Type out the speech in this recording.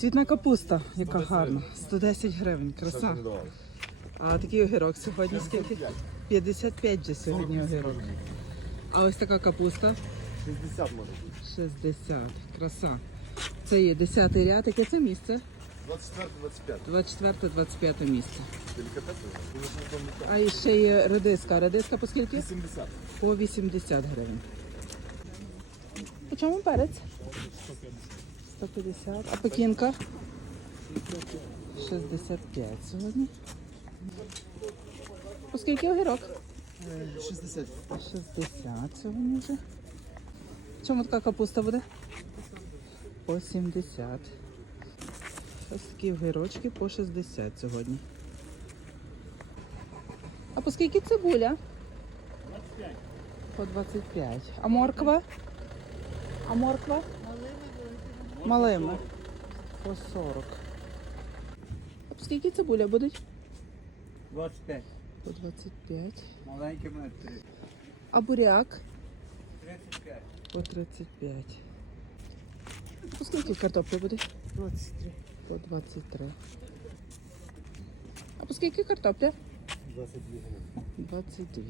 Цвітна капуста, яка гарна. 110 гривень, краса. А такий огірок сьогодні скільки? 55 вже сьогодні огірок. А ось така капуста 60 може бути. 60. Краса. Це є 10 ряд. Яке це місце? 24-25. 24-25 місце. А і ще є редиска. Редиска по скільки? 80. По 80 гривень. По чому перець? 150. А пекінка? 65 сьогодні. По скільки огірок? 60. 60 сьогодні вже. Чому така капуста буде? По 70. Ось такі огірочки по 60 сьогодні. А по скільки цибуля? 25. По 25. А морква? А морква? Малими. По 40. А скільки цибуля будуть? 25. По 25. Маленький мене 3. А буряк? 35. По 35. По скільки картопля буде? 23. По 23. А по скільки картопля? 22 22.